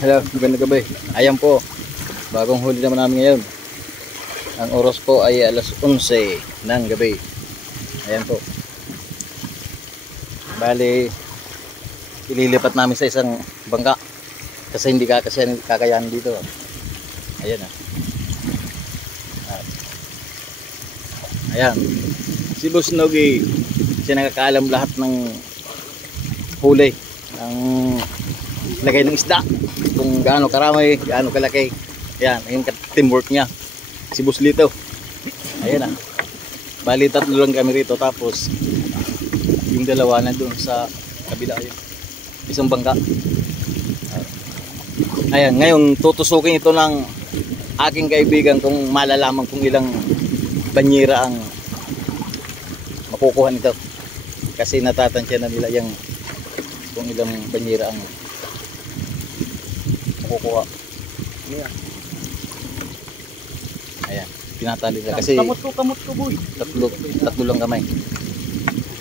Hello, magandang gabi. Ayan po, bagong huli naman namin ngayon. Ang oras po ay alas 11 ng gabi. Ayan po. Bali, ililipat namin sa isang bangka kasi hindi kakayahan dito. Ayan ah. Ayan, si Boss Nogi, siya nakakaalam lahat ng huli, ng lagay ng isda, kung gaano karami, gaano kalaki. Ayan, yung teamwork niya, si Boss Lito. Ayan ah. Bali, tatlo lang kami rito, tapos yung dalawa na doon sa kabila, yun, isang bangka. Ayan, ngayon tutusukin ito ng aking kaibigan kung malalaman kung ilang banyera ang makukuha nito, kasi natatansya na nila yung kung ilang banyera ang makukuha. Ayan, pinatali nila kasi kamot ko boy, tatlo lang kamay.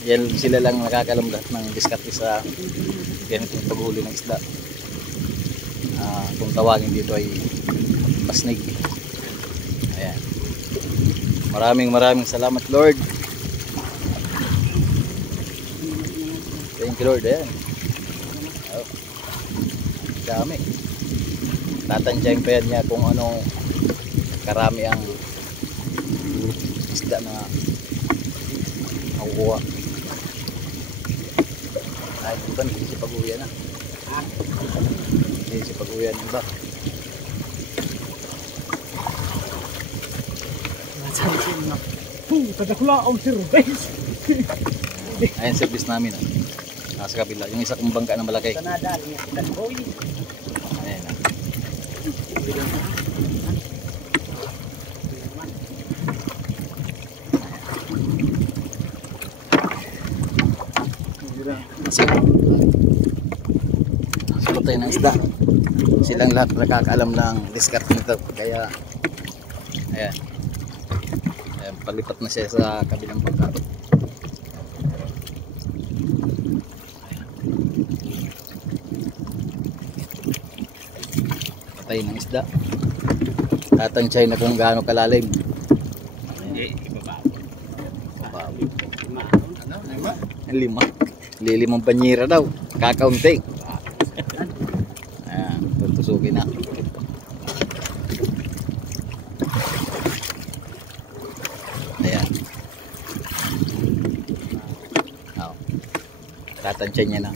Yan, sila lang nakakalam lahat ng diskarte sa ganitong paghuli ng isda. Kung tawagin dito ay pasnig. Ayan, maraming salamat Lord. Thank you Lord. Ayan, oh, dami. Tatansyahin pa yan niya kung ano karami ang isda na makukuha. Ay, iba hindi si pag-uwian na. Hindi si pag-uwian iba. Kadakulaong service. Ayan, service namin ah. Nasa kabila, yung isa kong bangka na malaki. Sanadali niya kita boy. Ayan ah. Sulot tayo ng isda. Silang lahat nakakaalam ng diskarte nito. Kaya ayan, ayan, palipat na siya sa kabilang bangka. Patay ng isda. Tatansyahin na kung gaano kalalim. Lima. Lilimang banyera daw. Kakaunti. Ayan, tutusukin na. Ayan. Oh. Tatansya niya na.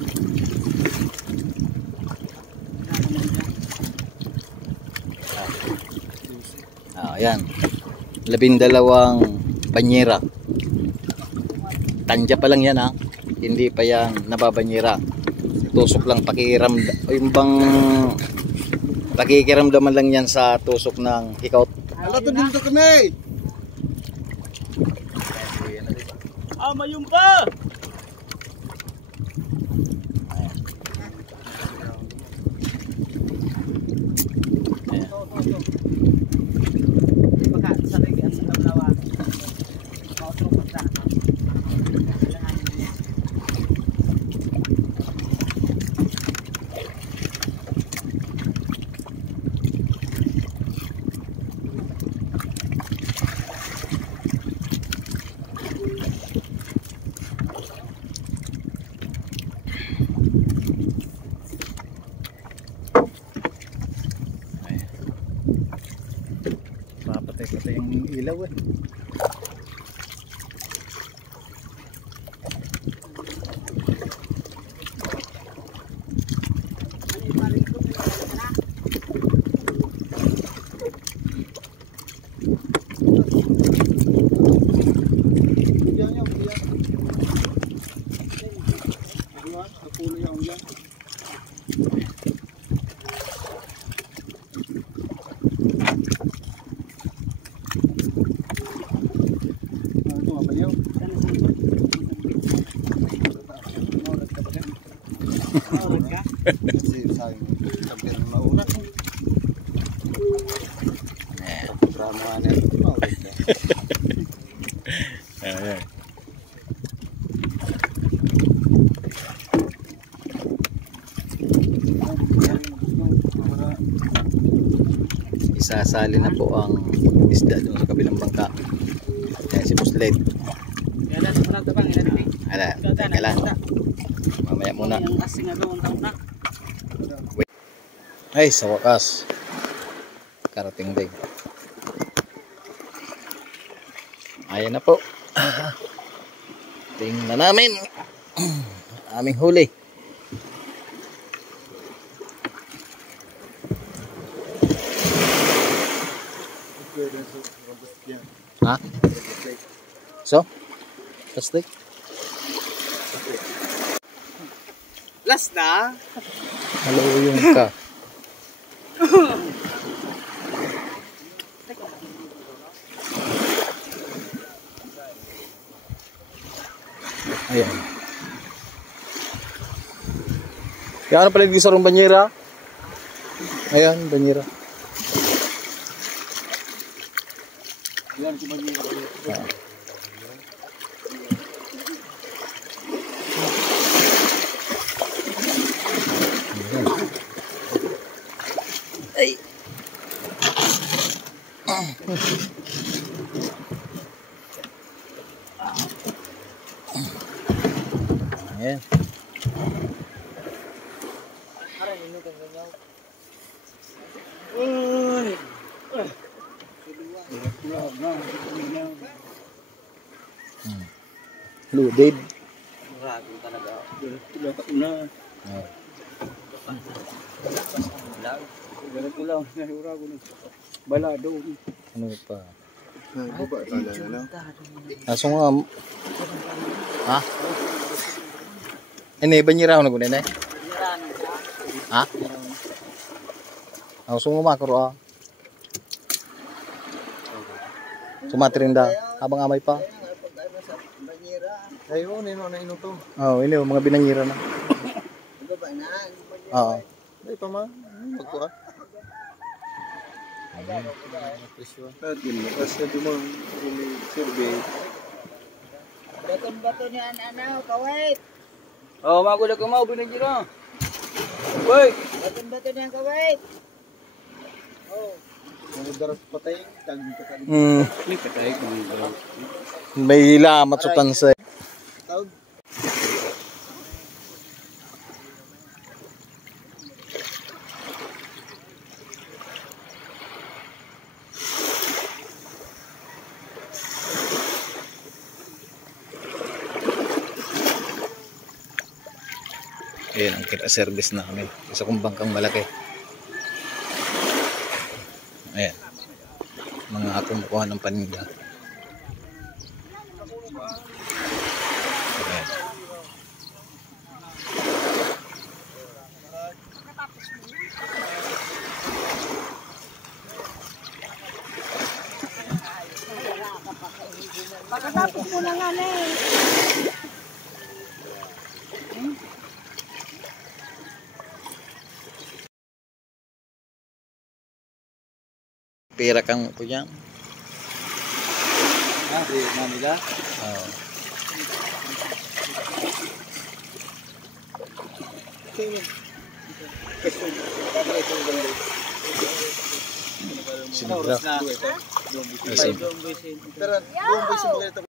Ayan. 12 banyera. Tanja pa lang yan ha. Hindi pa yan nababanyera. Tusok lang, yung bang pakikiramdaman lang yan sa tusok ng hikaut. Ala to dito kami. Mayum pa. Papatay yung ilaw eh. Kasi sayang kampiyan ng mauna. Drama na ito. Sasali na po ang isda doon sa kabilang bangka. Ayan si Boss Led. Ayan, teka lang. Mamaya muna. Ay, sa wakas. Karating din. Ayan na po. Tingnan namin. Aming huli. Ha? So? Plastic? Last na. Halo yung ka. Ayan. Kaya ano pala yung sarong banyera? Ayan, banyera. Yan si Manila. Ay. Ayan. Loaded. Grabe talaga. Una. Oh. Ganito lang. Nahura ko na. Balado. Ano pa? Baba talaga lang. Aso nga. Ha? Ini banyera ako na eh. Ha? Aso nga makro ah. Sumatrinda habang amay pa. Ayun, ino na ino to. Oh, ini mga binanyira na. Baba na. Oo. Ay pa ma. Pagkuha. At yun, kasi di mo survey. Baton-baton yan, ano, kawait. Oh, magulo ko mo, binigyan. Hoy! Baton-baton yan, kawait. Oh. Mga daras patay, tagi ka tagi. Ni patay ko ng daras. May lamat sa tansay. Tawag. Ayan ang kita-service namin. Isa kong bangkang malaki. Ayan. Mga kumukuha ng paninda. Ayan. Pagkatapos mo na nga na eh. Pira kang po yan. Ah, di Manila. Oo. Sinibra. Pero, buong boy sa mga